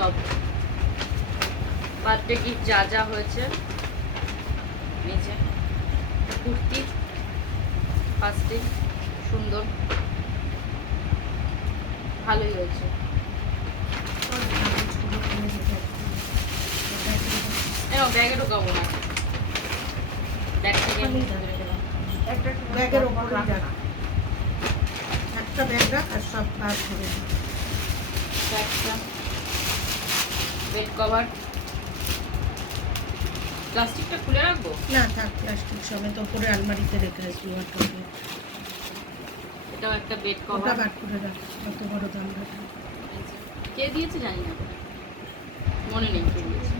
সব। Birthday gift যা যা হয়েছে। নিচে কুর্তি ফার্স্টে সুন্দর। ভালোই হয়েছে। ব্যাগে ঢোকাবো না। ব্যাগ থেকে একটা ব্যাগের ওপর রাখ একটা ব্যাগ রাখ আর সব কাজ করে দিই। বেড কভার প্লাস্টিকটা খুলে রাখব? না থাক প্লাস্টিক সমেত ওপরে আলমারিতে রেখে আসবি ওয়াটারকে এটাও একটা বেড ওটা কভার করে রাখ কত বড় দাম কে দিয়েছে জানি না। মনে নেই কে দিয়েছে।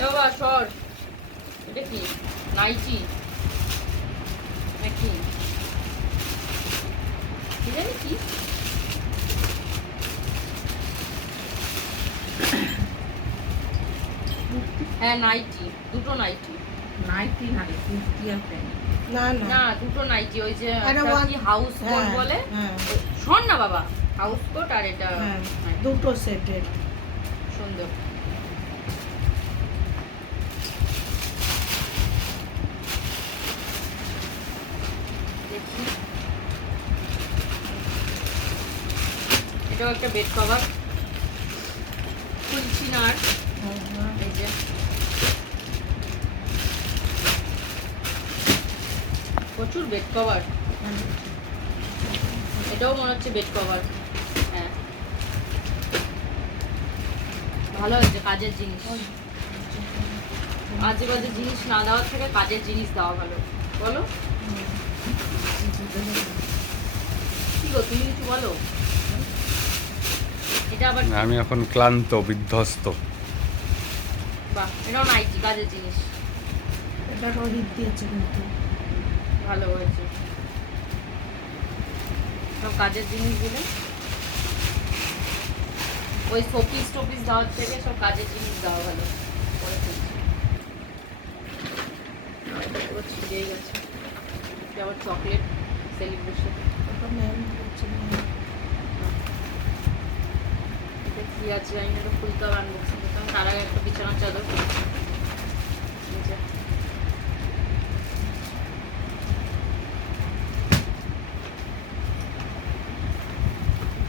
বাবা সর। এটা কি? নাইটি নাকি কি? জানি কি? হ্যাঁ নাইটি দুটো নাইটি নাইটি না কুর্তি আর প্যান্ট? না না। না দুটো নাইটি ওই যে কি হাউস কোট হ্যাঁ, বলে? হ্যাঁ। শোন না বাবা হাউস কোট আর এটা হ্যাঁ হ্যাঁ, দুটো সেটের সুন্দর। এটাও একটা বেড কভার খুলছি না আর। এই প্রচুর বেড কভার এটাও মনে হচ্ছে বেড কভার হ্যাঁ। ভালো হয়েছে কাজের জিনিস। আজে বাজে জিনিস না দেওয়ার থেকে কাজের জিনিস দেওয়া ভালো। বলো। কি গো তুমি কিছু বলো? এটা আবার আমি এখন ক্লান্ত বিধ্বস্ত। বাহ এটাও নাইটি কাজের জিনিস। এটা রোহিত দিয়েছে কিন্তু। ভালো হয়েছে। সব কাজের জিনিস দিলে ওই শোপিস টোপিস দেওয়ার থেকে সব কাজের জিনিস দেওয়া ভালো। পরে গেছে। আবার চকলেট সেলিব্রেশন কি আছে? এটা খুলতে হবে আনবক্সিং করতে হবে। তার আগে একটা বিছানার চাদর।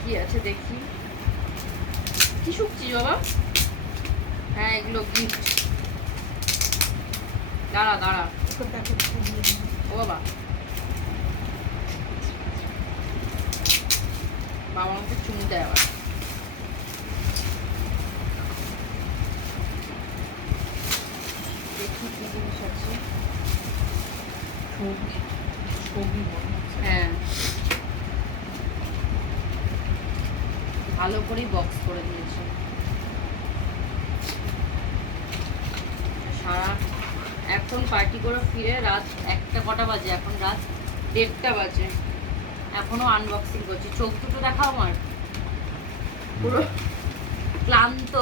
কি আছে দেখি? কি শুকছি বাবা? হ্যাঁ এগুলো গিফট দাঁড়া দাঁড়া। ও বাবা। বাবা আমাকে চুমু দেয় আবার দেখি কি জিনিস আছে ছবি ছবি মনে হচ্ছে। হ্যাঁ। ভালো করেই বক্স করে দিয়েছে। সারা এখন পার্টি করে ফিরে রাত একটা কটা বাজে? এখন রাত দেড়টা বাজে। এখনও আনবক্সিং করছি। চোখ দুটো দেখাও আমার। পুরো ক্লান্ত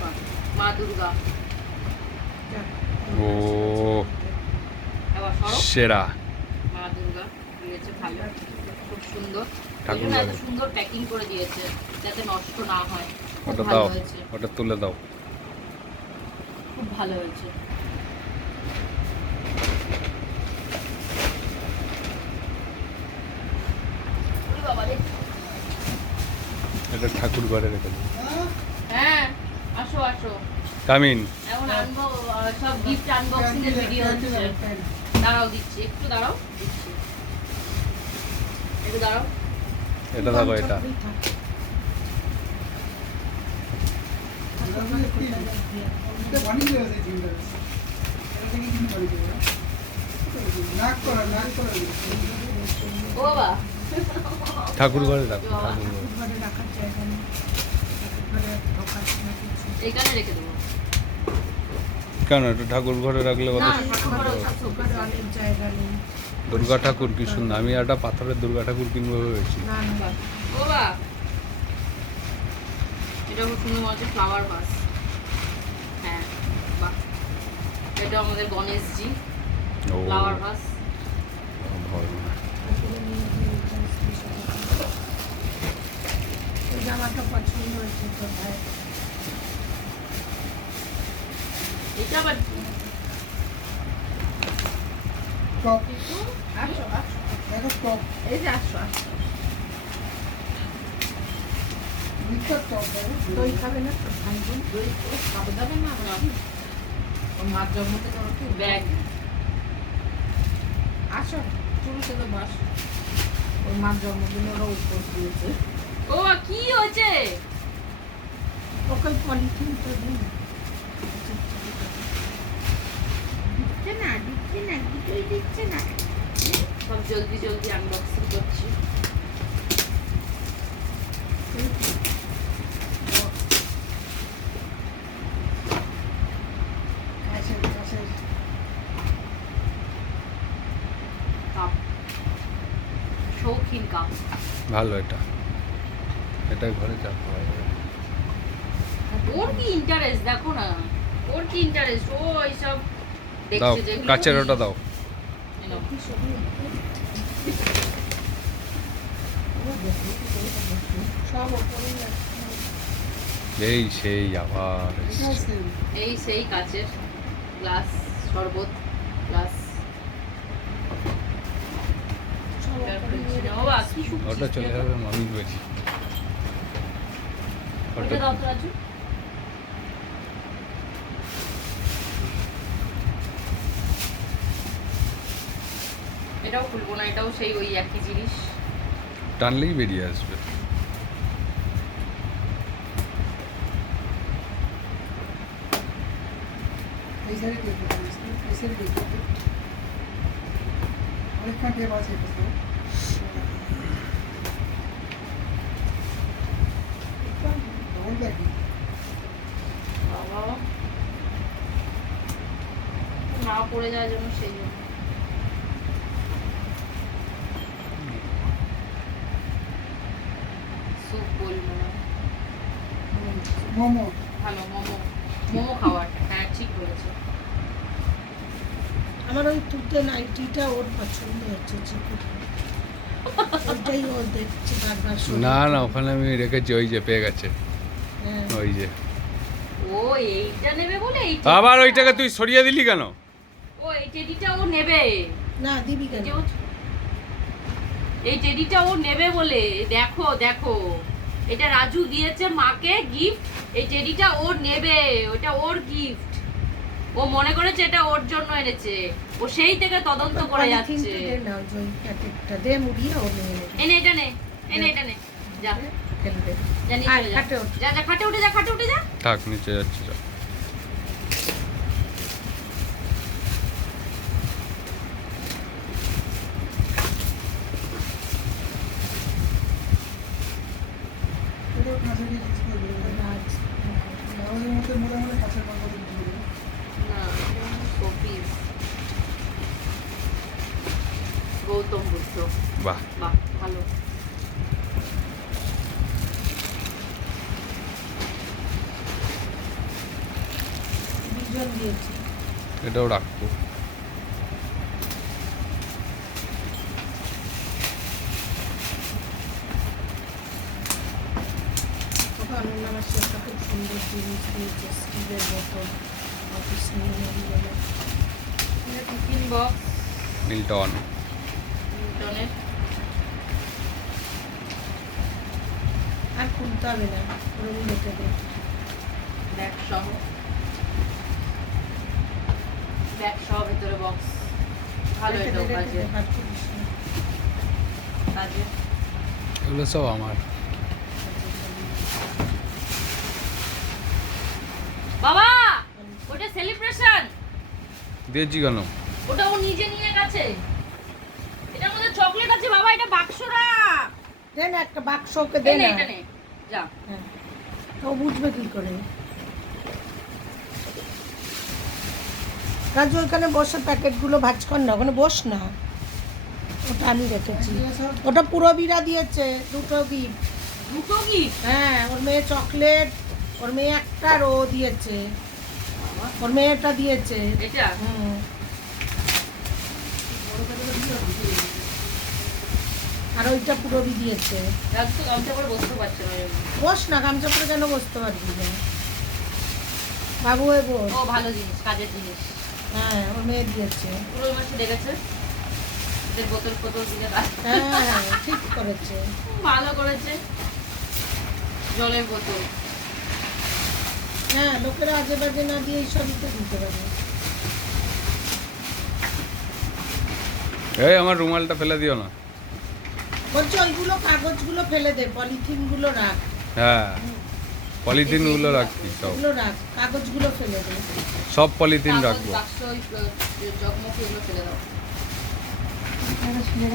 বাহ, মা দুর্গা। ও সেরা। মা দুর্গা দিয়েছে ভালো। খুব সুন্দর। ঠাকুর এত সুন্দর প্যাকিং করে দিয়েছে যাতে নষ্ট না হয়। ওটা দাও ওটা তুলে দাও। খুব ভালো হয়েছে। ওরে বাবা এটা ঠাকুর ঘরে রেখে হ্যাঁ আসো আসো। কামিন এখন আনব সব গিফট আনবক্সিং এর ভিডিও হচ্ছে। দাঁড়াও দিচ্ছি। একটু দাঁড়াও একটু দাঁড়াও। এটা দেখো এটা। ঠাকুর ঘরে রাখো ঠাকুর ঘরে রাখার জায়গা নেই কেন এটা ঠাকুর ঘরে রাখলে দুর্গা ঠাকুর কি সুন্দর? আমি একটা পাথরের দুর্গা ঠাকুর কিনব ভেবেছি। এটা আমাদের গণেশজি ফ্লাওয়ার বাস ভাস ও, হয়েছে তোর ভাই এটা আবার কি? আসো আসো। দেখো টপ এই যে আসো আসো। মিক্সার টপ দেখো দই খাবে না দই ও যাবে না না। ওর মার জন্ম থেকে ওরা কি ব্যাগ? আসো চুল থেকে বাস। ওর মার জন্মদিনে ওরা উপর দিয়েছে। ও কি হয়েছে? ওকে পলিথিন তো দিন। দিচ্ছে না দিচ্ছে না কিছুই দিচ্ছে না। সব জলদি জলদি আনবক্সিং করছি। কাশের কাশের শৌখিন কাপ। ভালো এটা। এটা ঘরে চাপ হয়। ওর কি ইন্টারেস্ট দেখো না। ওর কি ইন্টারেস্ট ও এইসব দাও দেখছে যেগুলো কাচের ওটা দাও। এই সেই আবার এই সেই কাচের গ্লাস শরবত গ্লাস ওটা চলে যাবে মামি বাড়ি ওটা ওটা দাও তো রাজু এটাও খুলবো না এটাও সেই ওই একই জিনিস। টানলেই বেরিয়ে আসবে। এই সাইডে টেপ আছে এই সাইডে টেপ আছে অনেকখান টেপ আছে এটাতে ডবল ব্যাগ বাবা না পড়ে যায় যেন সেই জন্য। না। মোমো। ভালো মোমো। মোমো খাওয়ার। হ্যাঁ ঠিক বলেছ। আমার ওই তুতে নাইটিটা ওর পছন্দ হচ্ছে চিকু। ওইটাই ও দেখছে বারবার না না ওখানে আমি রেখেছি ওই যে পেয়ে গেছে। হ্যাঁ। ওই যে। ও এইটা নেবে বলে আবার ওইটাকে তুই সরিয়ে দিলি কেন? টেডিটা ও নেবে। না দিবি কেন? এই টেডিটা ও নেবে বলে দেখো দেখো। এটা রাজু দিয়েছে মাকে গিফট এই টেডিটা ও নেবে ওটা ওর গিফট ও মনে করেছে এটা ওর জন্য এনেছে। ও সেই থেকে তদন্ত করে যাচ্ছে। এনে এটা নে এনে এটা নে। যা। ফেলে দে যা নিচে আয়, যা। খাটে যা যা খাটে উঠে যা খাটে উঠে যা। থাক নিচে যাচ্ছে যা এটা কাঁচের জিনিস করে দেবে রাজ কাগজের মধ্যে মোটামুটি কাঁচের মাল করে দিয়ে দেবে না শোপিস বাহ বাহ ভালো এটাও রাখব খুব সুন্দর জিনিস দিয়েছে স্টিলের বোতল অফিস নিয়ে নিয়ে গেলে টিফিন বক্স মিল্টন মিল্টনের আর খুলতে হবে না ওরকম রেখে দে ব্যাগ সহ। ব্যাগ সহ ভেতরে বক্স ভালো কাজে। কাজে এগুলো সব আমার। বাবা! ওটা সেলিব্রেশন দিয়েছি কেন? ওটা ও নিজে নিয়ে গেছে। চকলেট আছে বাবা এটা বাক্সরা। দে না একটা বাক্স ওকে দে দে এটা নে যা। হ্যাঁ। ও বুঝবে কি করে। রাজু ওখানে বসে প্যাকেটগুলো ভাজ কর না ওখানে বস না। ওটা আমি রেখেছি। ওটা পুরো বিরা দিয়েছে দুটো গিফট দুটো কি হ্যাঁ ওর মেয়ে চকলেট ওর মেয়ে একটা রো দিয়েছে। ওর মেয়েটা দিয়েছে। এটা? হুম। আর ওইটা পুরোবি দিয়েছে। রাত করে বসতে পারছে না এরকম। বস না গামছা পরে কেন বসতে পারবি না বাবু বস। ও ভালো জিনিস কাজের জিনিস। হ্যাঁ ওর মেয়ে দিয়েছে। পুরো মাসে দেখেছে? ওদের বোতল ফোতল দিলে হ্যাঁ হ্যাঁ ঠিক করেছে। ভালো করেছে। জলের বোতল। হ্যাঁ লোকেরা আজে বাজে না দিয়ে এইসবই তো দিতে পারে। এই আমার রুমালটা ফেলে দিও না। বলছি ওইগুলো কাগজগুলো ফেলে দে পলিথিনগুলো রাখ। হ্যাঁ পলিথিনগুলো রাখছি সব। রাখ কাগজগুলো ফেলে দে। সব পলিথিন রাখব। বাক্স ওই জগমুখী এগুলো ফেলে দাও।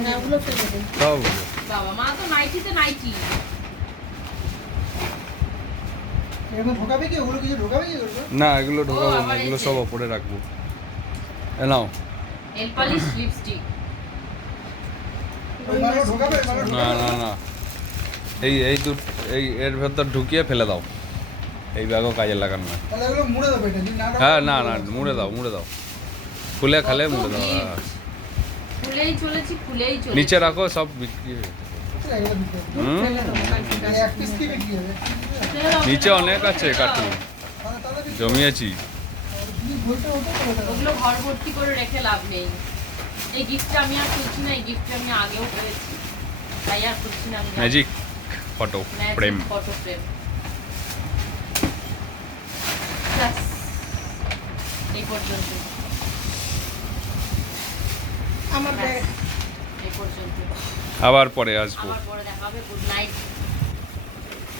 হ্যাঁ ওগুলো ফেলে দে। সব বাবা মা তো নাইটিতে নাইটি। ঢোকাবে কি? ঢোকাবে না এগুলো ঢোকাবো না এগুলো সব ওপরে রাখব। নাও। নেল পালিশ লিপস্টিক ওই মালগুলো ঢোকাবে মালগুলো না না না। এই এই দু এই এর ভেতর ঢুকিয়ে ফেলে দাও। এই ব্যাগও কাজে লাগানো না। হ্যাঁ না না মুড়ে দাও মুড়ে দাও। খুলে খালে মুড়ে দাও। হ্যাঁ। নিচে রাখো সব বিক্রি নিচে অনেক আছে বিক্রি জমিয়েছি। ওগুলো ঘর ভর্তি করে রেখে লাভ নেই। এই গিফটটা আমি আর খুলছি না এই গিফটটা আমি আগেও পেয়েছি। তাই আর খুলছি না আমি magic photo frame photo frame এই পর্যন্ত। আমার এই পর্যন্ত। আবার পরে আসব। আবার পরে দেখা হবে। Good night